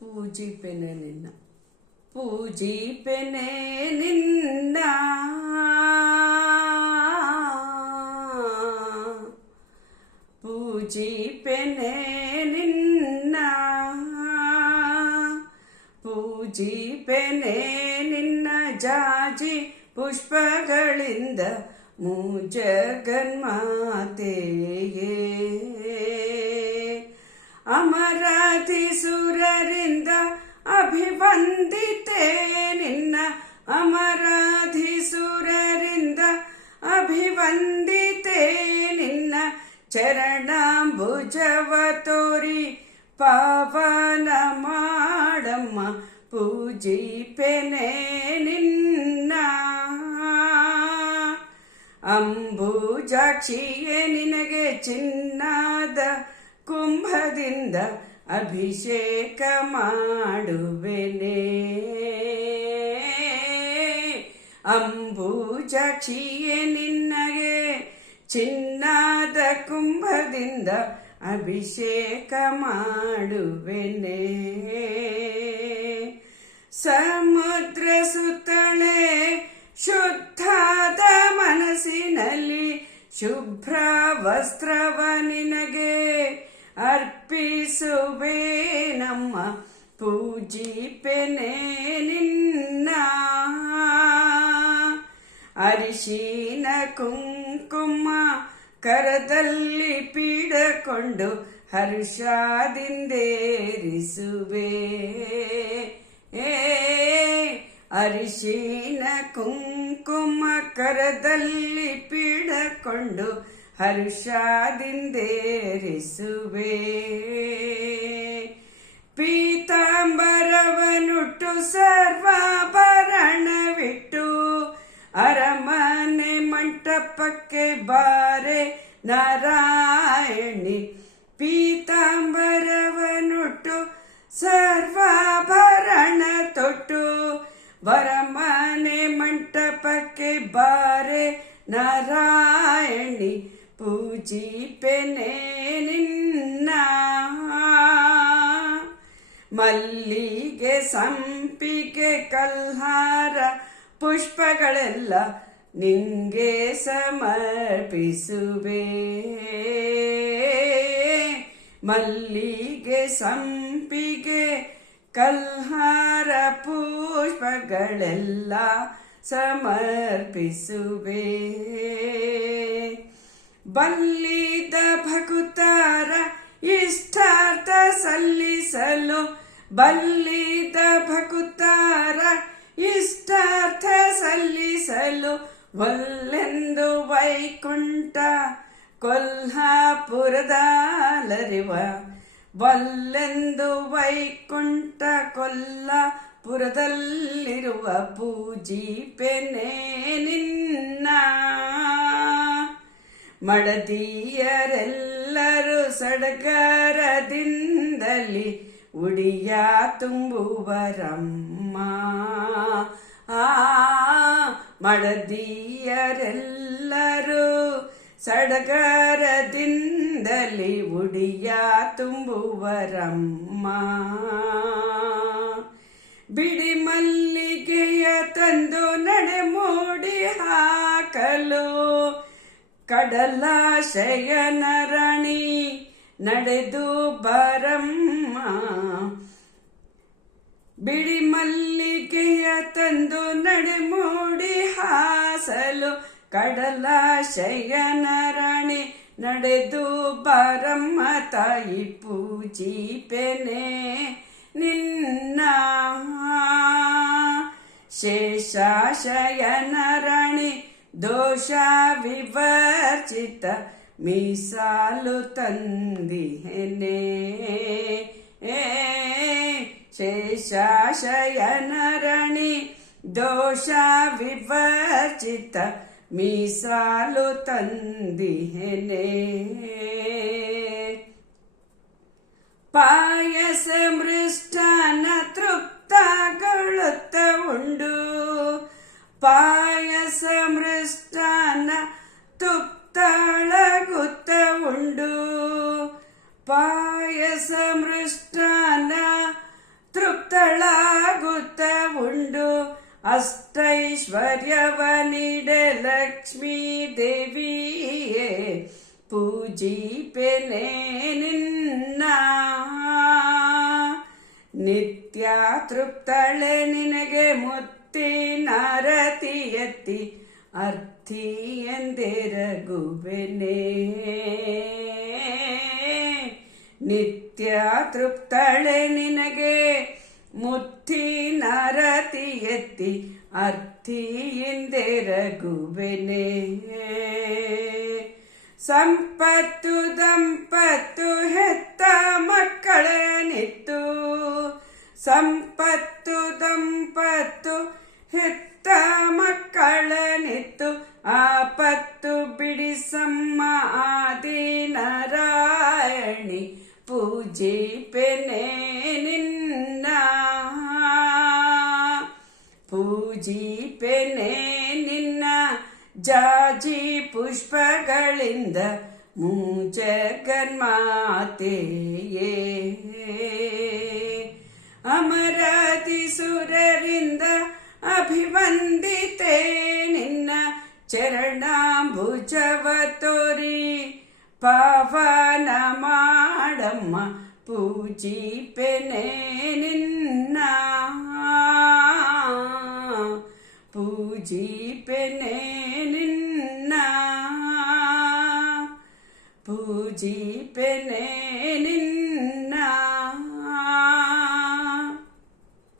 ಪೂಜಿಪೆನೆ ನಿನ್ನ ಪೂಜಿಪೆನೆ ನಿನ್ನ ಪೂಜಿಪೆನೆ ನಿನ್ನ ಪೂಜಿಪೆನೆ ನಿನ್ನ ಜಾಜಿ ಪುಷ್ಪಗಳಿಂದ ಜಗನ್ಮಾತೆಯೇ ಅಮರಾಧಿಸುರರಿಂದ ಅಭಿವಂದಿತೆ ನಿನ್ನ ಅಮರಾಧಿಸುರರಿಂದ ಅಭಿವಂದಿತೆ ನಿನ್ನ ಚರಣಾಂಬುಜವ ತೋರಿ ಪಾವನ ಮಾಡಮ್ಮ ಪೂಜಿಪೆನೆ ನಿನ್ನ ಅಂಬುಜಾಕ್ಷಿಯೇ ನಿನಗೆ ಚಿನ್ನದ ಕುಂಭದಿಂದ ಅಭಿಷೇಕ ಮಾಡುವೆನೆ ಅಂಬುಜಾಕ್ಷಿಯೇ ನಿನಗೆ ಚಿನ್ನದ ಕುಂಭದಿಂದ ಅಭಿಷೇಕ ಮಾಡುವೆನೆ ಸಮುದ್ರ ಸುತ್ತಳೆ ಶುದ್ಧಾದ ಮನಸ್ಸಿನಲ್ಲಿ ಶುಭ್ರ ವಸ್ತ್ರವ ನಿನಗೆ ಅರ್ಪಿಸುವೆ ನಮ್ಮ ಪೂಜಿಪೆನೆ ನಿನ್ನ ಅರಿಶಿನ ಕುಂಕುಮ ಕರದಲ್ಲಿ ಪೀಡಕೊಂಡು ಹರ್ಷದಿಂದೇರಿಸುವೆ ಅರಿಶಿನ ಕುಂಕುಮ ಕರದಲ್ಲಿ ಪೀಡಕೊಂಡು ಹರ್ಷದಿಂದೇರಿಸುವೆ ಪೀತಾಂಬರವನುಟ್ಟು ಸರ್ವಾಭರಣವಿಟ್ಟು ಅರಮನೆ ಮಂಟಪಕ್ಕೆ ಬಾರೆ ನಾರಾಯಣಿ ಪೀತಾಂಬರವನುಟ್ಟು ಸರ್ವಾಭರಣ ತೊಟ್ಟು ವರಮನೆ ಮಂಟಪಕ್ಕೆ ಬಾರೆ ನಾರಾಯಣಿ ಪೂಜಿಪೆನೆ ನಿನ್ನ ಮಲ್ಲಿಗೆ ಸಂಪಿಗೆ ಕಲ್ಹಾರ ಪುಷ್ಪಗಳೆಲ್ಲ ನಿಂಗೆ ಸಮರ್ಪಿಸುವೆ ಮಲ್ಲಿಗೆ ಸಂಪಿಗೆ ಕಲ್ಹಾರ ಪುಷ್ಪಗಳೆಲ್ಲ ಸಮರ್ಪಿಸುವೆ ಬಲ್ಲಿದ ಭಕುತರ ಇಷ್ಟಾರ್ಥ ಸಲ್ಲಿಸಲು ಬಲ್ಲಿದ ಭಕುತರ ಇಷ್ಟಾರ್ಥ ಸಲ್ಲಿಸಲು ಒಲ್ಲೆಂದು ವೈಕುಂಠ ಕೊಲ್ಹಾಪುರದಲ್ಲರಿವ ಒಲ್ಲೆಂದು ವೈಕುಂಠ ಕೊಲ್ಲಾಪುರದಲ್ಲಿರುವ ಪೂಜಿಪೆನೆ ನಿನ್ನ ಮಡದಿಯರೆಲ್ಲರೂ ಸಡಗರದಿಂದಲಿ ಉಡಿಯ ತುಂಬುವರಮ್ಮ ಮಡದಿಯರೆಲ್ಲರೂ ಸಡಗರದಿಂದಲಿ ಉಡಿಯ ತುಂಬುವರಮ್ಮ ಬಿಡಿ ಮಲ್ಲಿಗೆಯ ತಂದು ನಡೆ ಮೂಡಿ ಹಾಕಲು ಕಡಲಾಶಯನ ರಾಣಿ ನಡೆದು ಬರಮ್ಮ ಬಿಡಿ ಮಲ್ಲಿಗೆಯ ತಂದು ನಡೆ ಮೂಡಿ ಹಾಸಲು ಕಡಲಾಶಯನ ರಾಣಿ ನಡೆದು ಬರಮ್ಮ ತಾಯಿ ಪೂಜಿಪೆನೆ ನಿನ್ನ ಶೇಷಾಶಯನ ರಾಣಿ ದೋಷ ವಿವರ್ಜಿತ ಮೀಸಾಲು ತಂದಿಹೆನೆ ಶೇಷಾಶಯನ ರಾಣಿ ದೋಷ ವಿವರ್ಜಿತ ಮೀಸಾಲು ತಂದಿಹೆನೆ ಪಾಯಸ ಮೃಷ್ಟಾನ ತೃಪ್ತಗೊಳ್ಳುತ್ತ ಉಂಡು ಪಾಯಸ ಮೃಷ್ಟಾನ ತುಪ್ತಳಗುತ್ತ ಉಂಡು ಪಾಯಸ ಮೃಷ್ಟಾನ ಅಮೃತ ಉಂಡು ಅಷ್ಟೈಶ್ವರ್ಯವ ನೀಡೆ ಲಕ್ಷ್ಮೀ ದೇವಿಯೇ ಪೂಜಿಪೆನೆ ನಿನ್ನ. ನಿತ್ಯ ತೃಪ್ತಳೆ ನಿನಗೆ ಮುತ್ತಿನಾರತಿ ಎತ್ತಿ ಅರ್ಥಿ ಎಂದೆರಗುವೆನೆ. ನಿತ್ಯ ತೃಪ್ತಳೆ ನಿನಗೆ ಮುತ್ತಿನಾರತಿ ಎತ್ತಿ ಅರ್ಥಿ ಎಂದೆರಗುವೆನೆ. ಸಂಪತ್ತು ದಂಪತ್ತು ಹೆತ್ತ ಮಕ್ಕಳನಿತ್ತು, ಸಂಪತ್ತು ದಂಪತ್ತು ಹೆತ್ತ ಮಕ್ಕಳನಿತ್ತು, ಆಪತ್ತು ಬಿಡಿಸಮ್ಮ ಆದಿನಾರಾಯಣಿ ಪೂಜಿಪೆನೆ ನಿನ್ನ. ಪೂಜಿಪೆನೆ ನಿನ್ನ ಜಾಜಿ ಪುಷ್ಪಗಳಿಂದ ಜಗನ್ಮಾತೆಯೇ. ಅಮರಾದಿ ಸುರರಿಂದ ಅಭಿವಂದಿತೆ ನಿನ್ನ ಚರಣಾಂಬುಜವ ತೋರಿ ಪಾವನ ಮಾಡಮ್ಮ ಪೂಜಿಪೆನೆ ನಿನ್ನ. ಪೂಜಿಪೆನೆ ನಿನ್ನ. ಪೂಜಿಪೆನೆ